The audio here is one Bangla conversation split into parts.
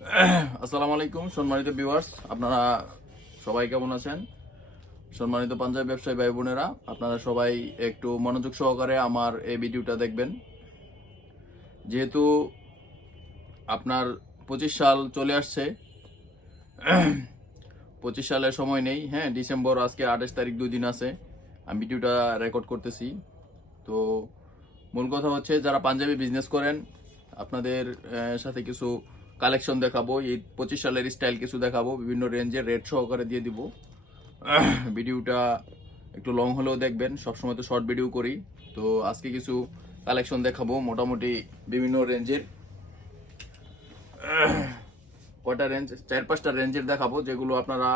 আসসালামু আলাইকুম সম্মানিত ভিউয়ার্স, আপনারা সবাই কেমন আছেন? সম্মানিত পাঞ্জাবি ব্যবসায়ী ভাই বোনেরা, আপনারা সবাই একটু মনোযোগ সহকারে আমার এই ভিডিওটা দেখবেন। যেহেতু আপনার 25 সাল চলে আসছে, 25 সালের সময় নেই। হ্যাঁ, ডিসেম্বর আজকে 28 তারিখ, 2 দিন আছে আমি ভিডিওটা রেকর্ড করতেছি। তো মূল কথা হচ্ছে, যারা পাঞ্জাবি বিজনেস করেন আপনাদের সাথে কিছু কালেকশন দেখাবো। এই 25 সালের স্টাইল কিছু দেখাবো, বিভিন্ন রেঞ্জের রেট সহকারে দিয়ে দিব। ভিডিওটা একটু লং হলেও দেখবেন, সবসময় তো শর্ট ভিডিও করি। তো আজকে কিছু কালেকশন দেখাবো, মোটামুটি বিভিন্ন রেঞ্জের, কয়টা রেঞ্জ, 4-5টা রেঞ্জের দেখাবো, যেগুলো আপনারা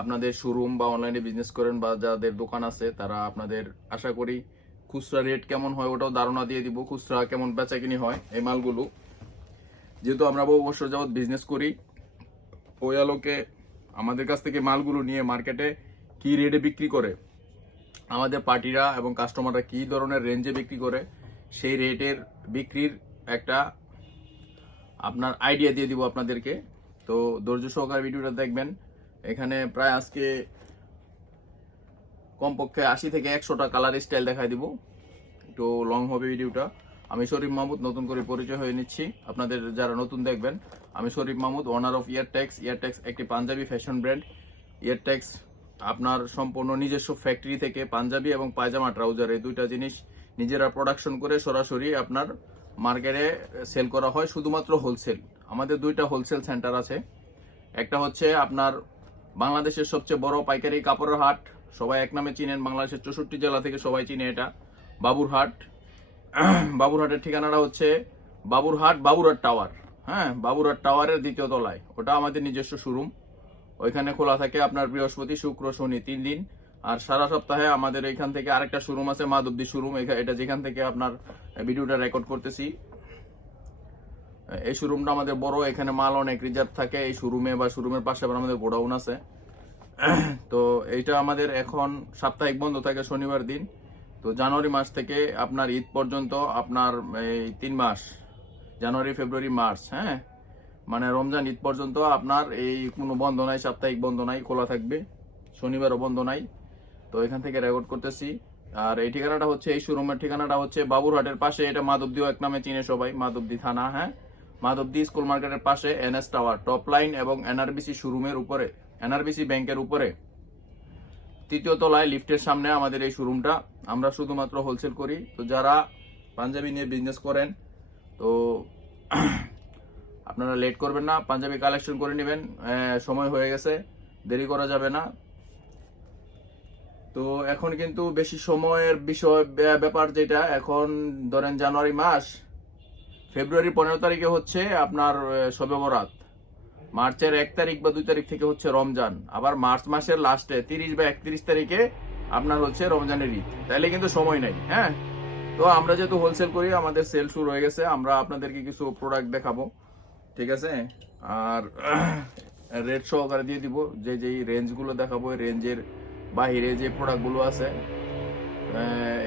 আপনাদের শোরুম বা অনলাইনে বিজনেস করেন বা যাদের দোকান আছে তারা আপনাদের, আশা করি খুচরা রেট কেমন হয় ওটাও ধারণা দিয়ে দিব, খুচরা কেমন বেচাকিনি হয় এই মালগুলো। যেহেতু আমরা বহু বছর যাবৎ বিজনেস করি, ওই আলোকে আমাদের কাছ থেকে মালগুলো নিয়ে মার্কেটে কি রেটে বিক্রি করে, আমাদের পার্টিরা এবং কাস্টমাররা কি ধরনের রেঞ্জে বিক্রি করে, সেই রেটের বিক্রির একটা আপনার আইডিয়া দিয়ে দিব আপনাদেরকে। তো ধৈর্য সহকারে ভিডিওটা দেখবেন। এখানে প্রায় আজকে কমপক্ষে 80 থেকে 100টা কালার স্টাইল দেখাই দিব, একটু লং হবে ভিডিওটা। আমি শরীফ মাহমুদ, নতুন করে পরিচয় হয়ে নিচ্ছি আপনাদের যারা নতুন দেখবেন। আমি শরীফ মাহমুদ, ওনার অফ ইয়ারটেক্স। ইয়ারটেক্স একটি পাঞ্জাবি ফ্যাশন ব্র্যান্ড। ইয়ারটেক্স আপনার সম্পূর্ণ নিজস্ব ফ্যাক্টরি থেকে পাঞ্জাবি এবং পায়জামা ট্রাউজার এই দুইটা জিনিস নিজেরা প্রোডাকশন করে সরাসরি আপনার মার্কেটে সেল করা হয়, শুধুমাত্র হোলসেল। আমাদের দুইটা হোলসেল সেন্টার আছে। একটা হচ্ছে আপনার বাংলাদেশের সবচেয়ে বড় পাইকারি কাপড়ের হাট, সবাই এক নামে চিনেন, বাংলাদেশের 64 জেলা থেকে সবাই চিনে এটা, বাবুরহাট। বাবুরহাটের ঠিকানাটা হচ্ছে বাবুরহাট টাওয়ার। হ্যাঁ, বাবুরহাট টাওয়ারের 2য় তলায়, ওটা আমাদের নিজস্ব শোরুম। ওইখানে খোলা থাকে আপনার বৃহস্পতি, শুক্র, শনি 3 দিন। আর সারা সপ্তাহে আমাদের এখান থেকে আরেকটা শোরুম আছে, মাধবদী শোরুম। এটা যেখান থেকে আপনার ভিডিওটা রেকর্ড করতেছি, এই শোরুমটা আমাদের বড়। এখানে মাল অনেক রিজার্ভ থাকে এই শোরুমে, বা শোরুমের পাশে আবার আমাদের গোডাউন আছে। তো এইটা আমাদের এখন সাপ্তাহিক বন্ধ থাকে শনিবার দিন। তো জানুয়ারি মাস থেকে আপনার ঈদ পর্যন্ত, আপনার এই 3 মাস, জানুয়ারি, ফেব্রুয়ারি, মার্চ, হ্যাঁ, মানে রমজান ঈদ পর্যন্ত আপনার এই কোনো বন্ধ নাই, সাপ্তাহিক বন্ধ নাই, খোলা থাকবে, শনিবারও বন্ধ নাই। তো এখান থেকে রেকর্ড করতেছি। আর এই ঠিকানাটা হচ্ছে, এই শোরুমের ঠিকানাটা হচ্ছে বাবুরহাটের পাশে। এটা মাধবদীও এক নামে চিনে সবাই, মাধবদী থানা। হ্যাঁ, মাধবদী স্কুল মার্কেটের পাশে এনএস টাওয়ার টপ লাইন এবং এনআরবিসি শোরুমের উপরে, এনআরবিসি ব্যাংকের উপরে 3য় তলায় লিফটের সামনে আমাদের এই শোরুমটা। আমরা শুধুমাত্র হোলসেল করি। তো যারা পাঞ্জাবি নিয়ে বিজনেস করেন, তো আপনারা লেট করবেন না, পাঞ্জাবি কালেকশন করে নেবেন। সময় হয়ে গেছে, দেরি করা যাবে না। তো এখন কিন্তু বেশি সময়ের বিষয় ব্যাপার, যেটা এখন ধরেন জানুয়ারি মাস, ফেব্রুয়ারি 15 তারিখে হচ্ছে আপনার শবে বরাত, মার্চের 1 তারিখ বা 2 তারিখ থেকে হচ্ছে রমজান, আবার মার্চ মাসের লাস্টে 30 বা 31 তারিখে আপনার হচ্ছে রমজানের ঈদ। তাইলে কিন্তু সময় নাই। হ্যাঁ, তো আমরা যেহেতু হোলসেল করি, আমাদের সেল শুরু হয়ে গেছে। আমরা আপনাদেরকে কিছু প্রোডাক্ট দেখাবো, ঠিক আছে? আর রেট সহকারে দিয়ে দিব। যেই রেঞ্জগুলো দেখাবো, এই রেঞ্জের বাহিরে যে প্রোডাক্টগুলো আছে,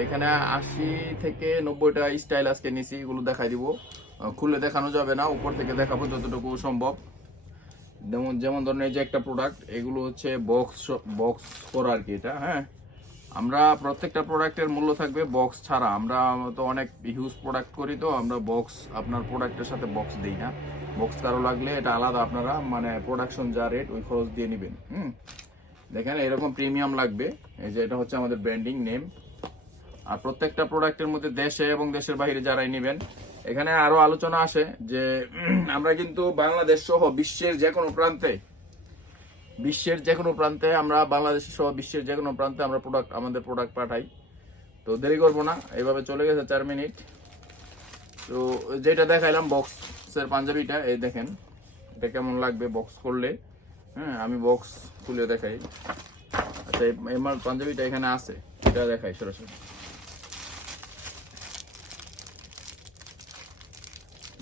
এখানে 80 থেকে 90টা স্টাইল আজকে নিছি, এগুলো দেখাই দিব। খুলে দেখানো যাবে না, উপর থেকে দেখাবো যতটুকু সম্ভব। যেমন যেমন ধরেন এই যে একটা প্রোডাক্ট, এগুলো হচ্ছে বক্স বক্স করা আর কি এটা। হ্যাঁ, আমরা প্রত্যেকটা প্রোডাক্টের মূল্য থাকবে বক্স ছাড়া। আমরা তো অনেক হিউজ প্রোডাক্ট করি, তো আমরা বক্স, আপনার প্রোডাক্টের সাথে বক্স দিই না। বক্স কারো লাগলে এটা আলাদা, আপনারা মানে প্রোডাকশন যা রেট ওই খরচ দিয়ে নেবেন। দেখেন এরকম প্রিমিয়াম লাগবে। এই যে এটা হচ্ছে আমাদের ব্র্যান্ডিং নেম। আর প্রত্যেকটা প্রোডাক্টের মধ্যে দেশে এবং দেশের বাইরে যারাই নেবেন, এখানে আরো আলোচনা আসে যে আমরা কিন্তু বাংলাদেশ সহ বিশ্বের যে কোনো প্রান্তে আমরা, বাংলাদেশ সহ বিশ্বের যে কোনো প্রান্তে আমরা আমাদের প্রোডাক্ট পাঠাই। তো দেরি করবো না, এইভাবে চলে গেছে 4 মিনিট। তো যেটা দেখাইলাম বক্সের পাঞ্জাবিটা, এই দেখেন এটা কেমন লাগবে বক্স করলে। হ্যাঁ, আমি বক্স খুলে দেখাই। আচ্ছা, আমার পাঞ্জাবিটা এখানে আছে, এটা দেখাই সরাসরি।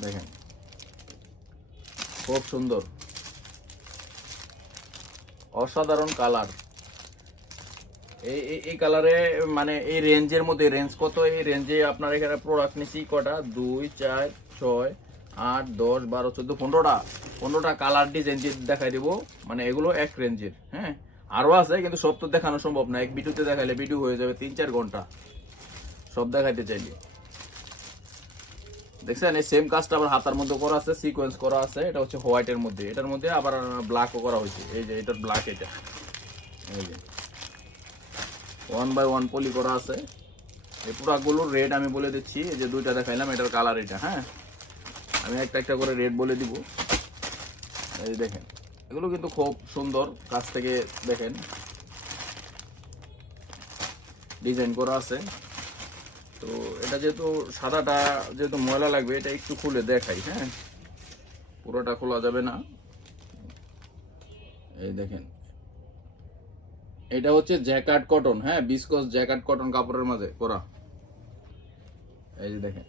দেখেন খুব সুন্দর, অসাধারণ কালার। এই কালারে, মানে এই রেঞ্জের মধ্যে, রেঞ্জ কত, এই রেঞ্জে আপনার এখানে প্রোডাক্ট নিচ্ছি কটা, 2, 4, 6, 8, 10, 12, 14, 15টা কালার ডিজাইন দেখাই দিব, মানে এগুলো এক রেঞ্জের। হ্যাঁ, আরো আছে কিন্তু সব তো দেখানো সম্ভব না, এক ভিডিওতে দেখাইলে ভিডিও হয়ে যাবে 3-4 ঘন্টা সব দেখাইতে চাইলে। দেখছেন এই সেম কাজটা আবার হাতার মধ্যে করা আছে, সিকোয়েন্স করা আছে, এটা হচ্ছে হোয়াইটের মধ্যে, এটার মধ্যে আবার ব্ল্যাকও করা হয়েছে। এই যে এটার ব্ল্যাক, এটা এই যে 1 by 1 পলি করা আছে। এই প্রোডাক্টগুলোর রেট আমি বলে দিচ্ছি, এই যে দুইটা দেখাইলাম, এটার কালার এটা। হ্যাঁ, আমি একটা একটা করে রেট বলে দিব। এই দেখেন এগুলো কিন্তু খুব সুন্দর, কাছ থেকে দেখেন ডিজাইন করা আছে। তো এটা যেহেতু সাদাটা যেহেতু ময়লা লাগবে, এটা একটু খুলে দেখাই। হ্যাঁ, পুরোটা খোলা যাবে না। এই দেখেন এটা হচ্ছে জ্যাকেট কটন। হ্যাঁ, বিসকস জ্যাকেট কটন কাপড়ের মাঝে করা। এই যে দেখেন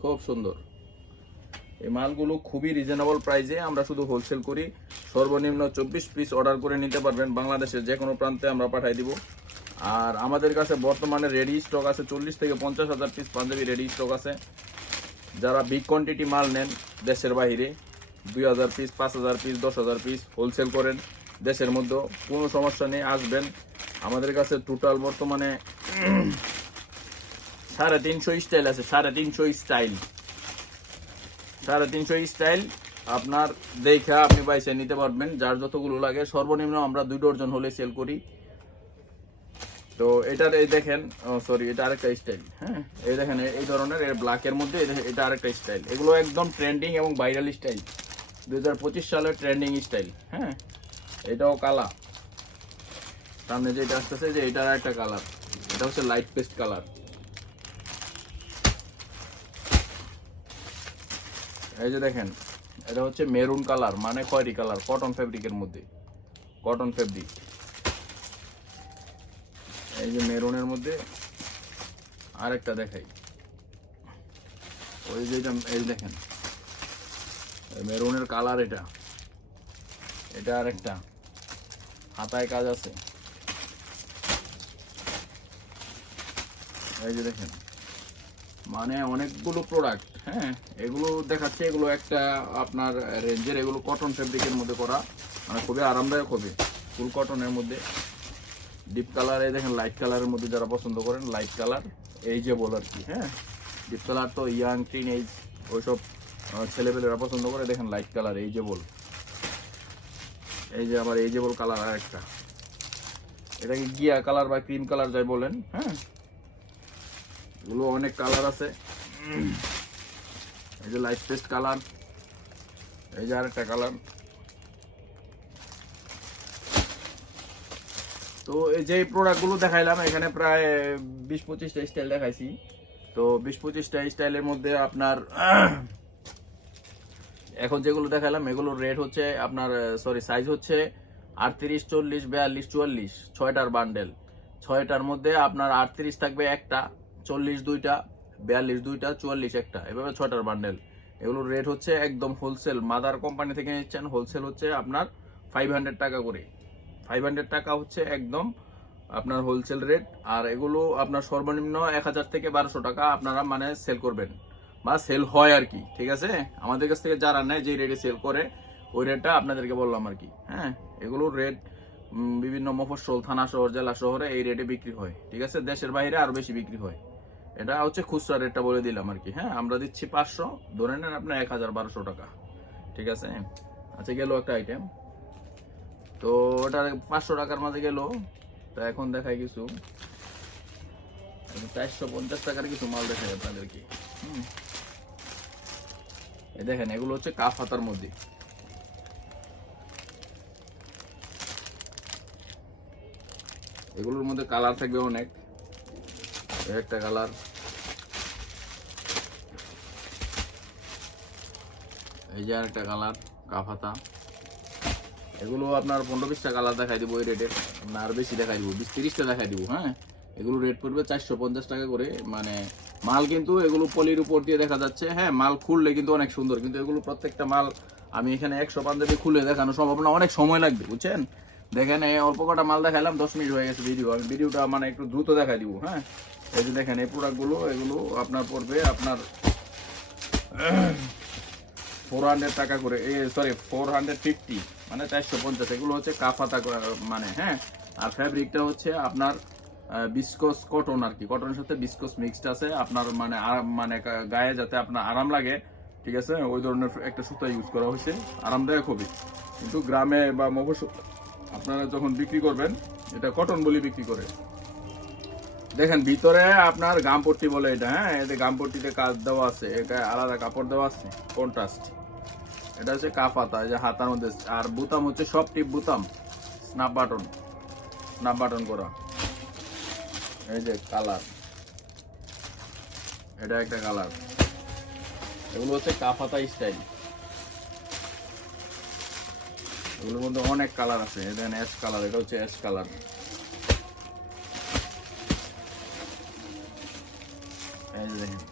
খুব সুন্দর। এই মালগুলো খুবই রিজনেবল প্রাইসে আমরা শুধু হোলসেল করি। সর্বনিম্ন 24 পিস অর্ডার করে নিতে পারবেন, বাংলাদেশের যে কোনো প্রান্তে আমরা পাঠাই দিব। আর আমাদের কাছে বর্তমানে রেডি স্টক আছে 40 থেকে 50,000 পিস পাঞ্জাবি রেডি স্টক আছে। যারা বিগ কোয়ান্টিটি মাল নেন দেশের বাইরে, 2,000 পিস, 5,000 পিস, 10,000 পিস হোলসেল করেন দেশের মধ্যে, কোনো সমস্যা নেই, আসবেন আমাদের কাছে। টোটাল বর্তমানে 350 স্টাইল আছে, 350 স্টাইল, 350 স্টাইল আপনার দেখা আপনি বাইসে নিতে পারবেন যার যতগুলো লাগে। সর্বনিম্ন আমরা 2 ডজন হলে সেল করি। তো এটার এই দেখেন, সরি এটা আরেকটা স্টাইল। হ্যাঁ, এই দেখেন এই ধরনের ব্ল্যাকের মধ্যে এটা আরেকটা স্টাইল। এগুলো একদম ট্রেন্ডিং এবং ভাইরাল স্টাইল, 2025 সালের ট্রেন্ডিং স্টাইল। হ্যাঁ, এটাও কালা, সামনে যেটা আসতেছে যে এটার একটা কালার, এটা হচ্ছে লাইট পেস্ট কালার। এই যে দেখেন এটা হচ্ছে মেরুন কালার, মানে খয়েরি কালার, কটন ফেব্রিকের মধ্যে, কটন ফেব্রিক। এই যে মেরুনের মধ্যে আরেকটা দেখাই, ওই যেটা এই দেখেন মেরুনের কালার, এটা এটা আরেকটা, হাতায় কাজ আছে। এই যে দেখেন মানে অনেকগুলো প্রোডাক্ট। হ্যাঁ, এগুলো দেখাচ্ছে, এগুলো একটা আপনার রেঞ্জের, এগুলো কটন ফেব্রিকের মধ্যে করা, মানে খুবই আরামদায়ক হবে, ফুল কটনের মধ্যে। ডিপ কালার, এই দেখেন লাইট কালারের মধ্যে যারা পছন্দ করেন, লাইট কালার এই যে বল আর কি। হ্যাঁ, ডিপ কালার তো ইয়াং টিন এজ ওইসব ছেলেপেলেরা পছন্দ করে। দেখেন লাইট কালার এই যে বল, এই যে আবার এই যে বল কালার আরেকটা, এটাকে গিয়া কালার বা ক্রিম কালার যাই বলেন। হ্যাঁ, এগুলো অনেক কালার আছে। এই যে লাইট পেস্ট কালার, এই যে আরেকটা কালার। তো এই যে প্রোডাক্টগুলো দেখাইলাম, এখানে প্রায় 20-25টা স্টাইল দেখাইছি। তো 20-25টা স্টাইলের মধ্যে আপনার এখন যেগুলো দেখাইলাম এগুলোর রেট হচ্ছে আপনার, সরি সাইজ হচ্ছে 38, 40, 42, 44, 6টার বান্ডেল। 6টার মধ্যে আপনার 38 থাকবে একটা, 40 2টা, 42 2টা, 44 একটা, এভাবে 6টার বান্ডেল। এগুলোর রেট হচ্ছে একদম হোলসেল, মাদার কোম্পানি থেকে নিচ্ছেন, হোলসেল হচ্ছে আপনার 500 টাকা করে। 500 টাকা হচ্ছে একদম আপনার হোলসেল রেট। আর এগুলো আপনার সর্বনিম্ন 1000 থেকে 1200 টাকা আপনারা মানে সেল করবেন বা সেল হয় আর কি। ঠিক আছে, আমাদের কাছ থেকে যারা নেয় যে রেটে সেল করে ওই রেটটা আপনাদেরকে বললাম আর কি। হ্যাঁ, এগুলোর রেট বিভিন্ন মফস্বল, থানা শহর, জেলা শহরে এই রেটে বিক্রি হয়। ঠিক আছে, দেশের বাইরে আরো বেশি বিক্রি হয়। এটা হচ্ছে খুচরা রেটটা বলে দিলাম আর কি। হ্যাঁ, আমরা দিচ্ছি 500, ধরে নেন আপনার 1000-1200 টাকা। ঠিক আছে, আচ্ছা গেল একটা আইটেম। তো ওটা 500 টাকার মাঝে গেল। তো এখন দেখাই কিছু 450 টাকার কিছু মাল দেখাই আপনাদেরকে। এই দেখেন এগুলো হচ্ছে কাফ হাতার মধ্যে, এগুলোর মধ্যে কালার থাকবে অনেক। একটা কালার, এই যে আরেকটা কালার কাফ হাতা। এগুলো আপনার 15-20টা কালার দেখাই দিব এই রেটের, না আর বেশি দেখাই দিব, 20-30টা দেখাই দিব। হ্যাঁ, এগুলো রেট পড়বে 450 টাকা করে। মানে মাল কিন্তু এগুলো পলির উপর দিয়ে দেখা যাচ্ছে। হ্যাঁ, মাল খুললে কিন্তু অনেক সুন্দর, কিন্তু এগুলো প্রত্যেকটা মাল আমি এখানে 100 পাঞ্জাবি খুলে দেখানো সম্ভব না, অনেক সময় লাগবে বুঝছেন। দেখেন এই অল্প কটা মাল দেখাইলাম, 10 মিনিট হয়ে গেছে ভিডিও, আমি ভিডিওটা মানে একটু দ্রুত দেখাই দিব। হ্যাঁ, এই যে দেখেন এই প্রোডাক্টগুলো, এগুলো আপনার পড়বে আপনার 400 টাকা করে, সরি 450, মানে 450। এগুলো হচ্ছে কাফাতা মানে, হ্যাঁ। আর ফ্যাব্রিকটা হচ্ছে আপনার বিসকস কটন আর কি, কটনের সাথে বিসকস মিক্সড আছে আপনার, মানে মানে গায়ে যাতে আপনার আরাম লাগে, ঠিক আছে, ওই ধরনের একটা সুতা ইউজ করা হয়েছে, আরামদায়ক হবে। কিন্তু গ্রামে বা মফস্বল আপনারা যখন বিক্রি করবেন, এটা কটন বলে বিক্রি করে। দেখেন ভিতরে আপনার গামপট্টি বলে এটা, হ্যাঁ, এতে গামপট্টিতে কাজ দেওয়া আছে, এটা আলাদা কাপড় দেওয়া আছে কন্ট্রাস্ট। এটা হচ্ছে কাফাতা, যে হাতার মধ্যে। আর বুতাম হচ্ছে সব টিপ বুতাম, স্ন্যাপ বাটন করা। এই যে কালার, এটা একটা কালার। এগুলো হচ্ছে কাফাতা স্টাইল। এগুলোর মধ্যে অনেক কালার আছে। এটা অ্যাশ কালার, এটা হচ্ছে অ্যাশ কালার। এই যে দেখেন।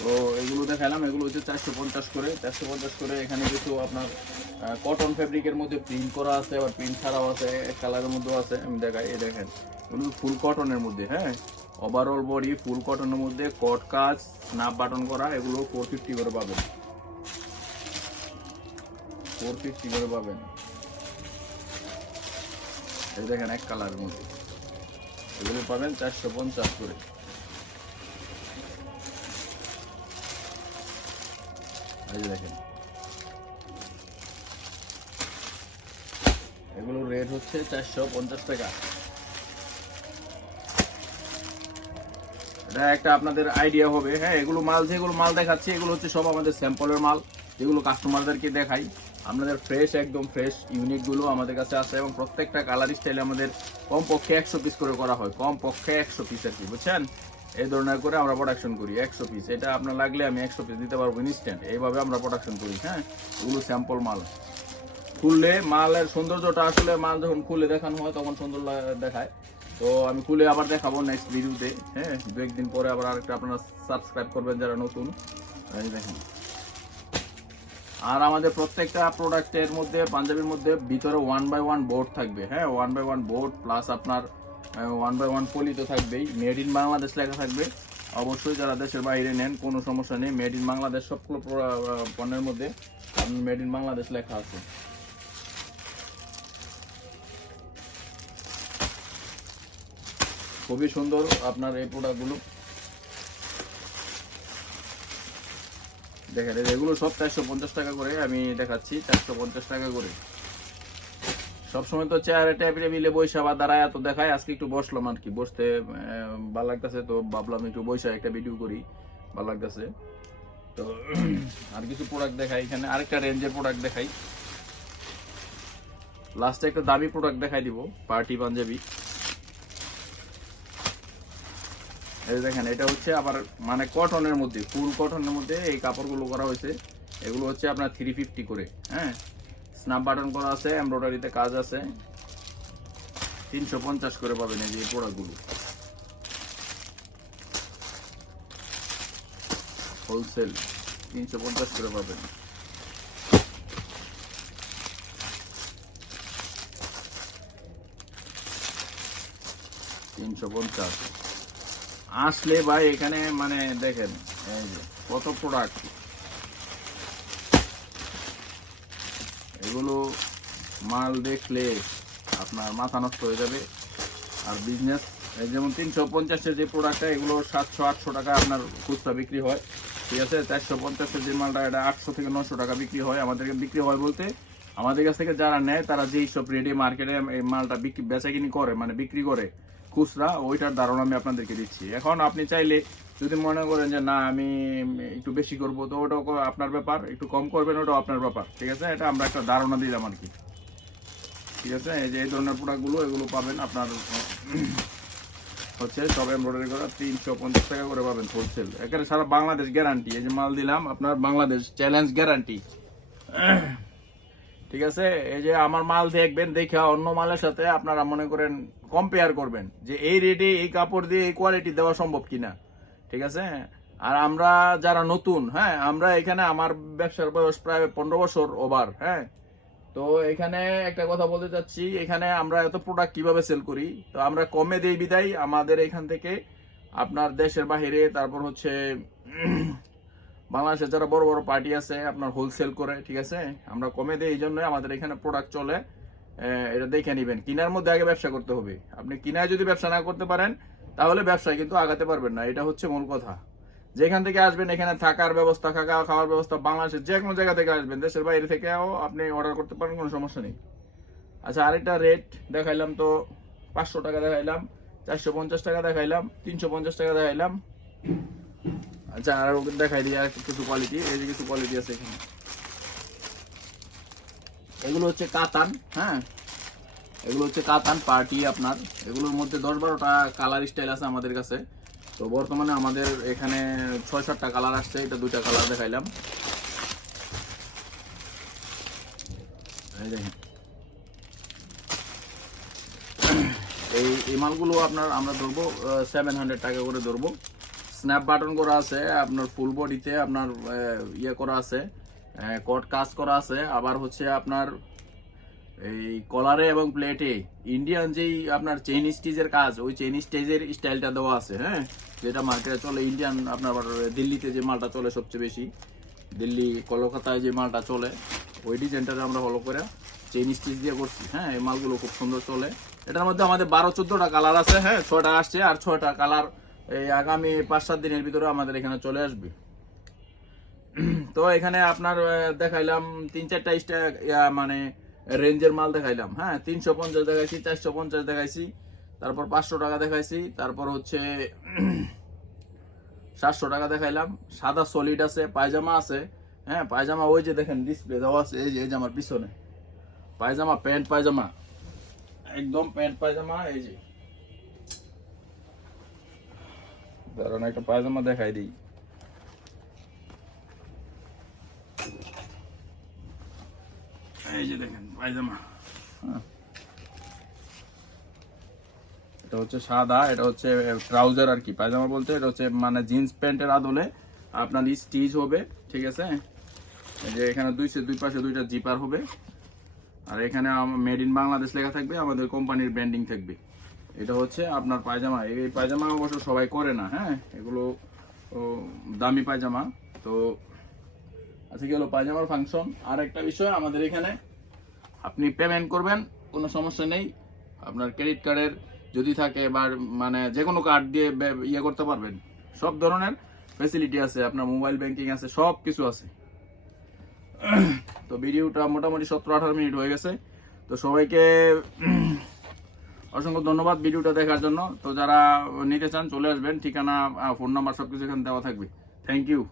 তো এগুলো দেখালাম, এগুলো হচ্ছে 450 করে, 450 করে। এখানে কিছু আপনার কটন ফেব্রিকের মধ্যে প্রিন্ট করা আছে, আবার প্রিন্ট ছাড়াও আছে, এক কালারের মধ্যেও আছে। আমি দেখাই, এই দেখেন, এগুলো ফুল কটনের মধ্যে, হ্যাঁ, ওভারঅল বডি ফুল কটনের মধ্যে, কট কাজ, স্ন্যাপ বাটন করা। এগুলো 450 করে পাবেন, 450 করে পাবেন। এই দেখেন এক কালারের মধ্যে, এগুলো পাবেন 450 করে। এই যে দেখেন, এগুলোর রেট হচ্ছে 450 টাকা। এটা একটা আপনাদের আইডিয়া হবে, হ্যাঁ। এগুলো মাল, যেগুলো মাল দেখাচ্ছি, এগুলো হচ্ছে সব আমাদের স্যাম্পলের মাল, যেগুলো কাস্টমারদেরকে দেখাই। আপনাদের ফ্রেশ, একদম ফ্রেশ ইউনিটগুলো আমাদের কাছে আছে, এবং প্রত্যেকটা কালার স্টাইলে আমাদের কমপক্ষে 100 পিস করে করা হয়, কমপক্ষে 100 পিস আর কি, বুঝছেন। এই ধরনের করে আমরা প্রোডাকশন করি 100 পিস। এটা আপনার লাগলে আমি 100 পিস দিতে পারবো ইনস্ট্যান্ট, এইভাবে আমরা প্রোডাকশন করি, হ্যাঁ। এগুলো স্যাম্পল মাল। খুললে মালের সৌন্দর্যটা, আসলে মাল যখন খুলে দেখানো হয় তখন সুন্দর দেখায়। তো আমি খুলে আবার দেখাবো নেক্সট ভিডিওতে, হ্যাঁ, 2-1 দিন পরে আবার আরেকটা। আপনারা সাবস্ক্রাইব করবেন যারা নতুন, দেখেন। আর আমাদের প্রত্যেকটা প্রোডাক্টের মধ্যে, পাঞ্জাবির মধ্যে ভিতরে 1/1 বোর্ড থাকবে, হ্যাঁ, 1/1 বোর্ড প্লাস আপনার 1/1 পলি তো থাকবেই, মেড ইন বাংলাদেশ লেখা থাকবে। অবশ্যই যারা দেশের বাইরে নেন কোনো সমস্যা নেই, মেড ইন বাংলাদেশ সবগুলো পণ্যের মধ্যে মেড ইন বাংলাদেশ লেখা আছে। খুবই সুন্দর আপনার এই প্রোডাক্টগুলো, দেখেন। এগুলো সব 450 টাকা করে আমি দেখাচ্ছি, 450 টাকা করে। সবসময় তো চেয়ারে টেবিলে বৈশা বা দাঁড়ায় তো দেখায়, আজকে একটু বসলাম আর কি, বসতে ভালো লাগতেছে, তো ভাবলাম একটু বৈশা একটা ভিডিও করি, ভালো লাগতেছে। তো আর কিছু প্রোডাক্ট দেখাই, এখানে আরেকটা রেঞ্জের প্রোডাক্ট দেখাই, লাস্টে একটা দামি প্রোডাক্ট দেখাই দিব, পার্টি পাঞ্জাবি। এই দেখেন, এটা হচ্ছে আবার মানে কটনের মধ্যে, ফুল কটনের মধ্যে এই কাপড়গুলো করা হয়েছে। এগুলো হচ্ছে আপনার 350 করে, হ্যাঁ। স্ন্যাপ বাটন করা আছে, এমব্রয়ডারিতে কাজ আছে। 350 করে পাবেন এই যে প্রোডাক্টগুলো, হোলসেল 350 করে পাবেন। আসলে ভাই এখানে মানে দেখেন, এই যে কত প্রোডাক্ট, এগুলো মাল দেখলে আপনার মাথা নষ্ট হয়ে যাবে। আর বিজনেস, যেমন 350-এর যে প্রোডাক্টটা, এগুলো 700-800 টাকা আপনার খুচরা বিক্রি হয়, ঠিক আছে। 450-এর যে মালটা, এটা 800 থেকে 900 টাকা বিক্রি হয়। আমাদেরকে বিক্রি হয় বলতে, আমাদের কাছ থেকে যারা নেয় তারা যেই সব রেডি মার্কেটে এই মালটা বেচাকিনি করে, মানে বিক্রি করে খুচরা, ওইটার ধারণা আমি আপনাদেরকে দিচ্ছি। এখন আপনি চাইলে যদি মনে করেন যে না আমি একটু বেশি করবো, তো ওটাও আপনার ব্যাপার, একটু কম করবেন, ওটাও আপনার ব্যাপার, ঠিক আছে। এটা আমরা একটা ধারণা দিলাম আর কি, ঠিক আছে। এই যে এই ধরনের প্রোডাক্টগুলো, এগুলো পাবেন আপনার হচ্ছে সব এমব্রয়ডারি করা, 350 টাকা করে পাবেন হোলসেল। এখানে সারা বাংলাদেশ গ্যারান্টি, এই যে মাল দিলাম আপনার বাংলাদেশ চ্যালেঞ্জ গ্যারান্টি, ঠিক আছে। এই যে আমার মাল দেখবেন, দেখে অন্য মালের সাথে আপনারা মনে করেন কম্পেয়ার করবেন যে এই রেটে এই কাপড় দিয়ে এই কোয়ালিটি দেওয়া সম্ভব কিনা, ঠিক আছে। আর আমরা যারা নতুন, হ্যাঁ, আমরা এখানে, আমার ব্যবসার বয়স প্রায় 15 বছর ওভার, হ্যাঁ। তো এখানে একটা কথা বলতে চাচ্ছি, এখানে আমরা এত প্রোডাক্ট কিভাবে সেল করি, তো আমরা কমে দেই বিদায় আমাদের এখান থেকে আপনার দেশের বাহিরে, তারপর হচ্ছে বাংলাদেশে যারা বড় বড় পার্টি আছে আপনার হোলসেল করে, ঠিক আছে, আমরা কমে দিই, এই জন্যই আমাদের এখানে প্রোডাক্ট চলে। এটা দেখে নেবেন, কিনার মধ্যে আগে ব্যবসা করতে হবে। আপনি কিনায় যদি ব্যবসা না করতে পারেন তাহলে ব্যবসায় কিন্তু আগাতে পারবেন না, এটা হচ্ছে মূল কথা। যেখান থেকে আসবেন এখানে থাকার ব্যবস্থা, খাওয়ার ব্যবস্থা, বাংলাদেশের যে কোনো জায়গা থেকে আসবেন, দেশের বাইরে থেকেও আপনি অর্ডার করতে পারেন, কোনো সমস্যা নেই। আচ্ছা, আরেকটা রেট দেখাইলাম তো, 500 টাকা দেখাইলাম, 450 টাকা দেখাইলাম, 350 টাকা দেখাইলাম। আচ্ছা, আর দেখাই দিই আর কিছু কোয়ালিটি। এই যে কিছু কোয়ালিটি আছে এখানে, এগুলো হচ্ছে কাতান। হ্যাঁ, এগুলো হচ্ছে কাতান পার্টি আপনার। এগুলোর মধ্যে 10-12টা কালার স্টাইল আছে আমাদের কাছে। তো বর্তমানে আমাদের এখানে 6-7টা কালার আসছে, এটা 2টা কালার দেখাইলাম। এই দেখেন, এই মালগুলো আপনার আমরা ধরবো 700 টাকা করে ধরবো। স্ন্যাপ বাটন করা আছে আপনার, ফুল বডিতে আপনার ইয়ে করা আছে, কট কাজ করা আছে। আবার হচ্ছে আপনার এই কলারে এবং প্লেটে ইন্ডিয়ান যেই আপনার চেইন স্টিচের কাজ, ওই চেইন স্টিচের স্টাইলটা দেওয়া আছে। হ্যাঁ, যেটা মার্কেটে চলে ইন্ডিয়ান, আপনার দিল্লিতে যে মালটা চলে সবচেয়ে বেশি, দিল্লি কলকাতায় যে মালটা চলে, ওই ডিজাইনটা আমরা ফলো করে চেইন স্টিচ দিয়ে করছি। হ্যাঁ, এই মালগুলো খুব সুন্দর চলে। এটার মধ্যে আমাদের 12-14টা কালার আছে। হ্যাঁ, 6টা আসছে, আর 6টা কালার এই আগামী 5-7 দিনের ভিতরে আমাদের এখানে চলে আসবে। তো এখানে আপনার দেখাইলাম 3-4টা মানে রেঞ্জের মাল দেখাইলাম। হ্যাঁ, 350 দেখাইছি, 450 দেখাইছি, তারপর 500 টাকা দেখাইছি, তারপর হচ্ছে 700 টাকা দেখাইলাম। সাদা সলিড আছে, পায়জামা আছে। হ্যাঁ, পায়জামা ওই যে দেখেন ডিসপ্লে দেওয়া আছে, এই যে আমার পিছনে পায়জামা, প্যান্ট পায়জামা, একদম প্যান্ট পায়জামা। এই যে ধরুন একটা পায়জামা দেখাই দিই। এই যে দেখেন পায়জামা। হ্যাঁ, এটা হচ্ছে সাদা, এটা হচ্ছে ট্রাউজার আর কি। পায়জামা বলতে এটা হচ্ছে মানে জিন্স প্যান্টের আদলে আপনার স্টিচ হবে, ঠিক আছে। এই যে এখানে দুই পাশে 2টা জিপার হবে, আর এখানে মেড ইন বাংলাদেশ লেখা থাকবে, আমাদের কোম্পানির ব্র্যান্ডিং থাকবে। এটা হচ্ছে আপনার পায়জামা। এই পায়জামা অবশ্য সবাই করে না। হ্যাঁ, এগুলো দামি পায়জামা। তো আচ্ছা, কি হলো পায়জামার ফাংশন। আর একটা বিষয়, আমাদের এখানে আপনি পেমেন্ট করবেন, কোনো সমস্যা নেই। আপনার ক্রেডিট কার্ডের যদি থাকে বা মানে যে কোনো কার্ড দিয়ে ইয়ে করতে পারবেন, সব ধরনের ফ্যাসিলিটি আছে। আপনার মোবাইল ব্যাংকিং আছে, সব কিছু আছে। তো ভিডিওটা মোটামুটি 17-18 মিনিট হয়ে গেছে। তো সবাইকে অসংখ্য ধন্যবাদ ভিডিওটা দেখার জন্য। তো যারা নিতে চান চলে আসবেন, ঠিকানা, ফোন নাম্বার সবকিছু এখানে দেওয়া থাকবে। Thank you.